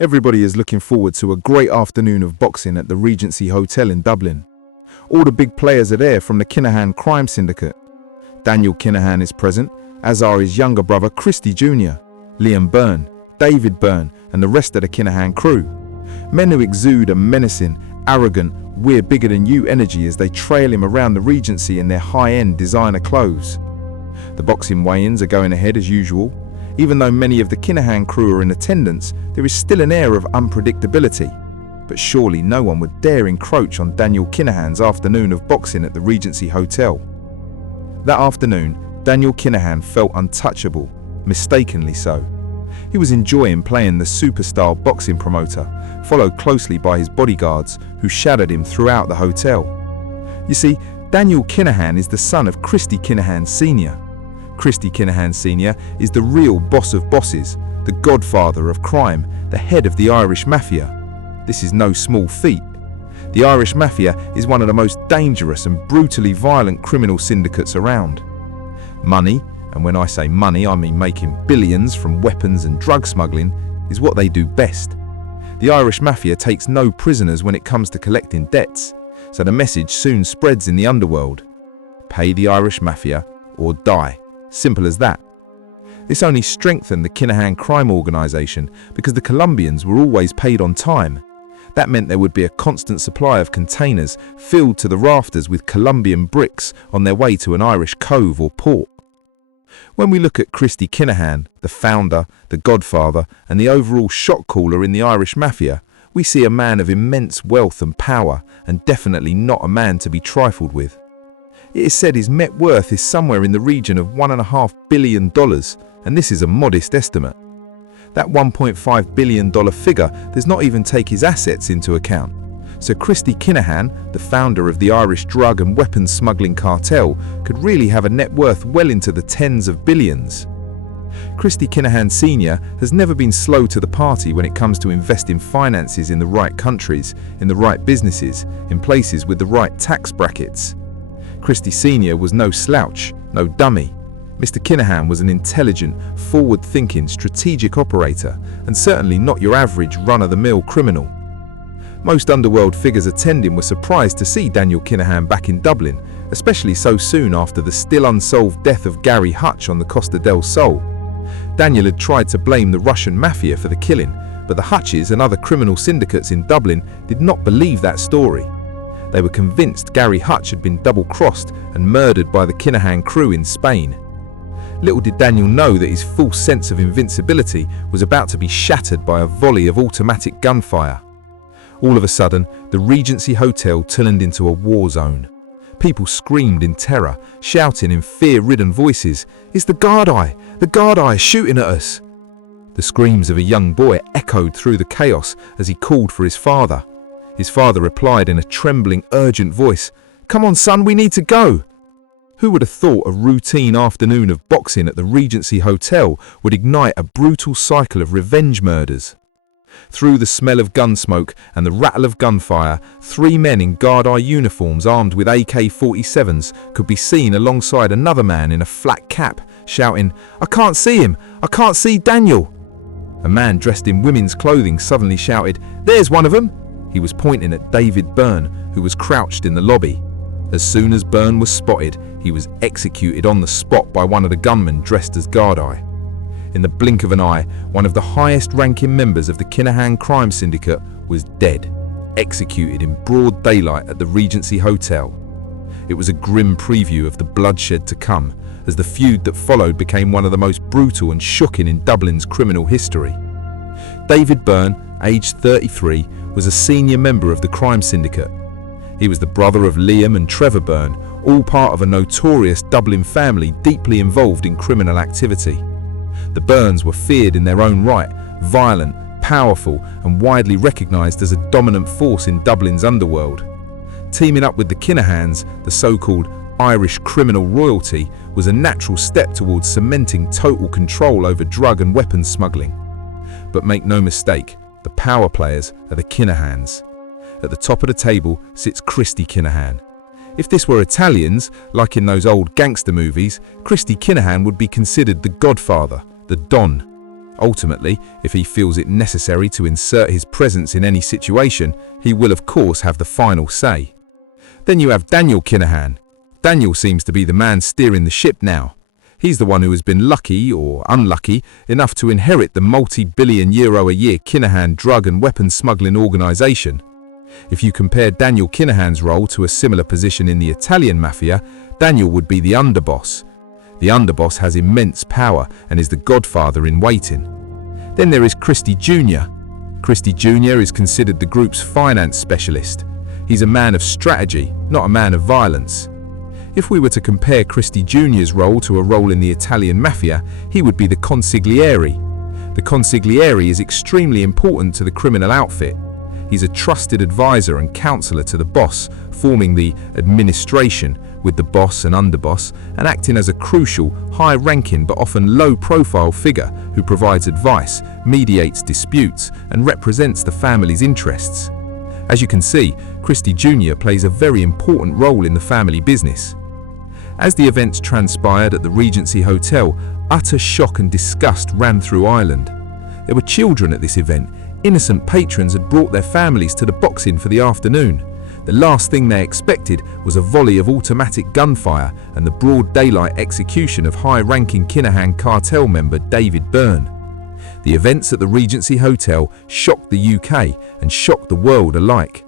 Everybody is looking forward to a great afternoon of boxing at the Regency Hotel in Dublin. All the big players are there from the Kinahan Crime Syndicate. Daniel Kinahan is present, as are his younger brother Christy Jr., Liam Byrne, David Byrne and the rest of the Kinahan crew. Men who exude a menacing, arrogant, we're bigger than you energy as they trail him around the Regency in their high-end designer clothes. The boxing weigh-ins are going ahead as usual. Even though many of the Kinahan crew are in attendance, there is still an air of unpredictability. But surely no one would dare encroach on Daniel Kinahan's afternoon of boxing at the Regency Hotel. That afternoon, Daniel Kinahan felt untouchable, mistakenly so. He was enjoying playing the superstar boxing promoter, followed closely by his bodyguards, who shadowed him throughout the hotel. You see, Daniel Kinahan is the son of Christy Kinahan Sr. Christy Kinahan Sr. is the real boss of bosses, the godfather of crime, the head of the Irish Mafia. This is no small feat. The Irish Mafia is one of the most dangerous and brutally violent criminal syndicates around. Money, and when I say money I mean making billions from weapons and drug smuggling, is what they do best. The Irish Mafia takes no prisoners when it comes to collecting debts, so the message soon spreads in the underworld. Pay the Irish Mafia or die. Simple as that. This only strengthened the Kinahan crime organisation because the Colombians were always paid on time. That meant there would be a constant supply of containers filled to the rafters with Colombian bricks on their way to an Irish cove or port. When we look at Christy Kinahan, the founder, the godfather and the overall shot caller in the Irish Mafia, we see a man of immense wealth and power, and definitely not a man to be trifled with. It is said his net worth is somewhere in the region of $1.5 billion, and this is a modest estimate. That $1.5 billion figure does not even take his assets into account. So Christy Kinahan, the founder of the Irish drug and weapons smuggling cartel, could really have a net worth well into the tens of billions. Christy Kinahan Sr. has never been slow to the party when it comes to investing finances in the right countries, in the right businesses, in places with the right tax brackets. Christy Sr. was no slouch, no dummy. Mr. Kinahan was an intelligent, forward-thinking, strategic operator, and certainly not your average run-of-the-mill criminal. Most underworld figures attending were surprised to see Daniel Kinahan back in Dublin, especially so soon after the still unsolved death of Gary Hutch on the Costa del Sol. Daniel had tried to blame the Russian mafia for the killing, but the Hutches and other criminal syndicates in Dublin did not believe that story. They were convinced Gary Hutch had been double-crossed and murdered by the Kinahan crew in Spain. Little did Daniel know that his false sense of invincibility was about to be shattered by a volley of automatic gunfire. All of a sudden, the Regency Hotel turned into a war zone. People screamed in terror, shouting in fear-ridden voices, "It's the Gardaí! The Gardaí shooting at us!" The screams of a young boy echoed through the chaos as he called for his father. His father replied in a trembling, urgent voice, "Come on, son, we need to go." Who would have thought a routine afternoon of boxing at the Regency Hotel would ignite a brutal cycle of revenge murders? Through the smell of gun smoke and the rattle of gunfire, 3 men in Gardaí uniforms armed with AK-47s could be seen alongside another man in a flat cap, shouting, "I can't see him! I can't see Daniel!" A man dressed in women's clothing suddenly shouted, "There's one of them!" He was pointing at David Byrne, who was crouched in the lobby. As soon as Byrne was spotted, he was executed on the spot by one of the gunmen dressed as Gardaí. In the blink of an eye, one of the highest-ranking members of the Kinahan Crime Syndicate was dead, executed in broad daylight at the Regency Hotel. It was a grim preview of the bloodshed to come, as the feud that followed became one of the most brutal and shocking in Dublin's criminal history. David Byrne, aged 33, was a senior member of the crime syndicate. He was the brother of Liam and Trevor Byrne, all part of a notorious Dublin family deeply involved in criminal activity. The Byrnes were feared in their own right, violent, powerful and widely recognised as a dominant force in Dublin's underworld. Teaming up with the Kinahans, the so-called Irish criminal royalty, was a natural step towards cementing total control over drug and weapons smuggling. But make no mistake, the power players are the Kinahans. At the top of the table sits Christy Kinahan. If this were Italians, like in those old gangster movies, Christy Kinahan would be considered the godfather, the Don. Ultimately, if he feels it necessary to insert his presence in any situation, he will of course have the final say. Then you have Daniel Kinahan. Daniel seems to be the man steering the ship now. He's the one who has been lucky or unlucky enough to inherit the multi-billion euro a year Kinahan drug and weapons smuggling organization. If you compare Daniel Kinahan's role to a similar position in the Italian mafia, Daniel would be the underboss. The underboss has immense power and is the godfather in waiting. Then there is Christie Jr. Christie Jr. is considered the group's finance specialist. He's a man of strategy, not a man of violence. If we were to compare Christie Jr.'s role to a role in the Italian mafia, he would be the consigliere. The consigliere is extremely important to the criminal outfit. He's a trusted advisor and counselor to the boss, forming the administration with the boss and underboss, and acting as a crucial, high-ranking but often low-profile figure who provides advice, mediates disputes, and represents the family's interests. As you can see, Christie Jr. plays a very important role in the family business. As the events transpired at the Regency Hotel, utter shock and disgust ran through Ireland. There were children at this event. Innocent patrons had brought their families to the boxing for the afternoon. The last thing they expected was a volley of automatic gunfire and the broad daylight execution of high-ranking Kinahan cartel member David Byrne. The events at the Regency Hotel shocked the UK and shocked the world alike.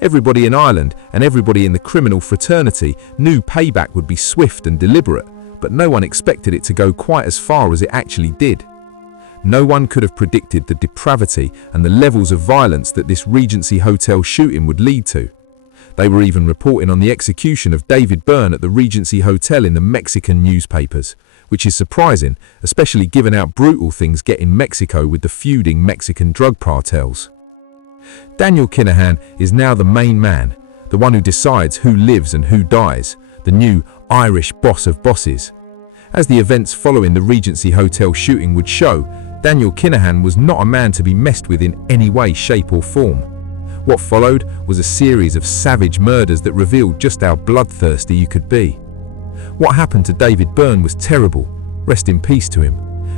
Everybody in Ireland and everybody in the criminal fraternity knew payback would be swift and deliberate, but no one expected it to go quite as far as it actually did. No one could have predicted the depravity and the levels of violence that this Regency Hotel shooting would lead to. They were even reporting on the execution of David Byrne at the Regency Hotel in the Mexican newspapers, which is surprising, especially given how brutal things get in Mexico with the feuding Mexican drug cartels. Daniel Kinahan is now the main man, the one who decides who lives and who dies, the new Irish boss of bosses. As the events following the Regency Hotel shooting would show, Daniel Kinahan was not a man to be messed with in any way, shape or form. What followed was a series of savage murders that revealed just how bloodthirsty you could be. What happened to David Byrne was terrible. Rest in peace to him.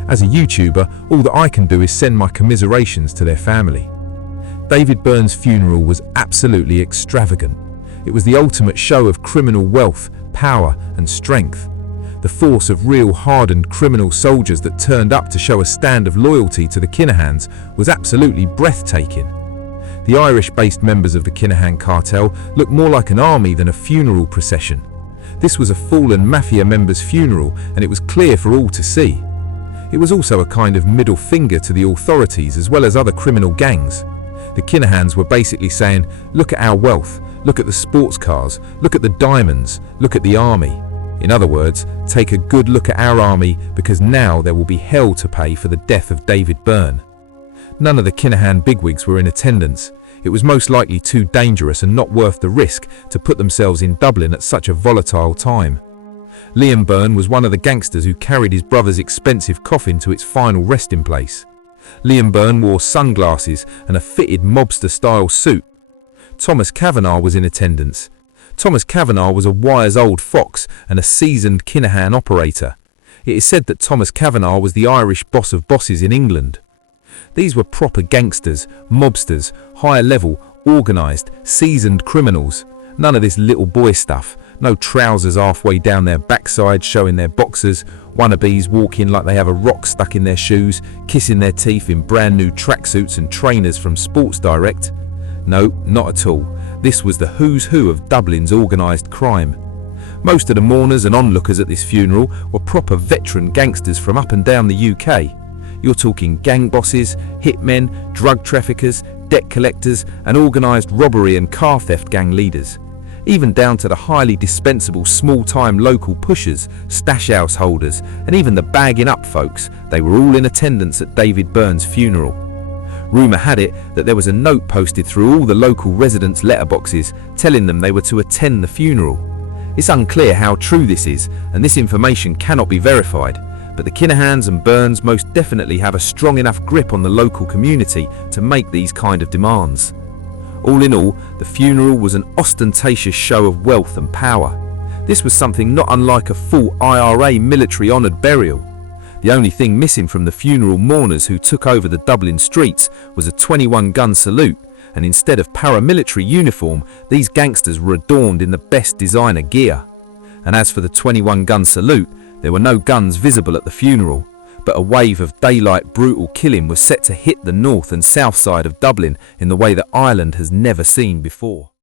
As a YouTuber, all that I can do is send my commiserations to their family. David Byrne's funeral was absolutely extravagant. It was the ultimate show of criminal wealth, power and strength. The force of real hardened criminal soldiers that turned up to show a stand of loyalty to the Kinahans was absolutely breathtaking. The Irish-based members of the Kinahan cartel looked more like an army than a funeral procession. This was a fallen mafia member's funeral, and it was clear for all to see. It was also a kind of middle finger to the authorities as well as other criminal gangs. The Kinahans were basically saying, look at our wealth, look at the sports cars, look at the diamonds, look at the army. In other words, take a good look at our army because now there will be hell to pay for the death of David Byrne. None of the Kinahan bigwigs were in attendance. It was most likely too dangerous and not worth the risk to put themselves in Dublin at such a volatile time. Liam Byrne was one of the gangsters who carried his brother's expensive coffin to its final resting place. Liam Byrne wore sunglasses and a fitted mobster-style suit. Thomas Kavanagh was in attendance. Thomas Kavanagh was a wise-old fox and a seasoned Kinahan operator. It is said that Thomas Kavanagh was the Irish boss of bosses in England. These were proper gangsters, mobsters, higher-level, organised, seasoned criminals. None of this little boy stuff. No trousers halfway down their backside showing their boxers, wannabes walking like they have a rock stuck in their shoes, kissing their teeth in brand new tracksuits and trainers from Sports Direct. No, not at all. This was the who's who of Dublin's organised crime. Most of the mourners and onlookers at this funeral were proper veteran gangsters from up and down the UK. You're talking gang bosses, hitmen, drug traffickers, debt collectors and organised robbery and car theft gang leaders. Even down to the highly dispensable small-time local pushers, stash house holders and even the bagging up folks, they were all in attendance at David Byrne's funeral. Rumour had it that there was a note posted through all the local residents' letterboxes telling them they were to attend the funeral. It's unclear how true this is and this information cannot be verified, but the Kinahans and Byrnes most definitely have a strong enough grip on the local community to make these kind of demands. All in all, the funeral was an ostentatious show of wealth and power. This was something not unlike a full IRA military honoured burial. The only thing missing from the funeral mourners who took over the Dublin streets was a 21-gun salute, and instead of paramilitary uniform, these gangsters were adorned in the best designer gear. And as for the 21-gun salute, there were no guns visible at the funeral, but a wave of daylight brutal killing was set to hit the north and south side of Dublin in the way that Ireland has never seen before.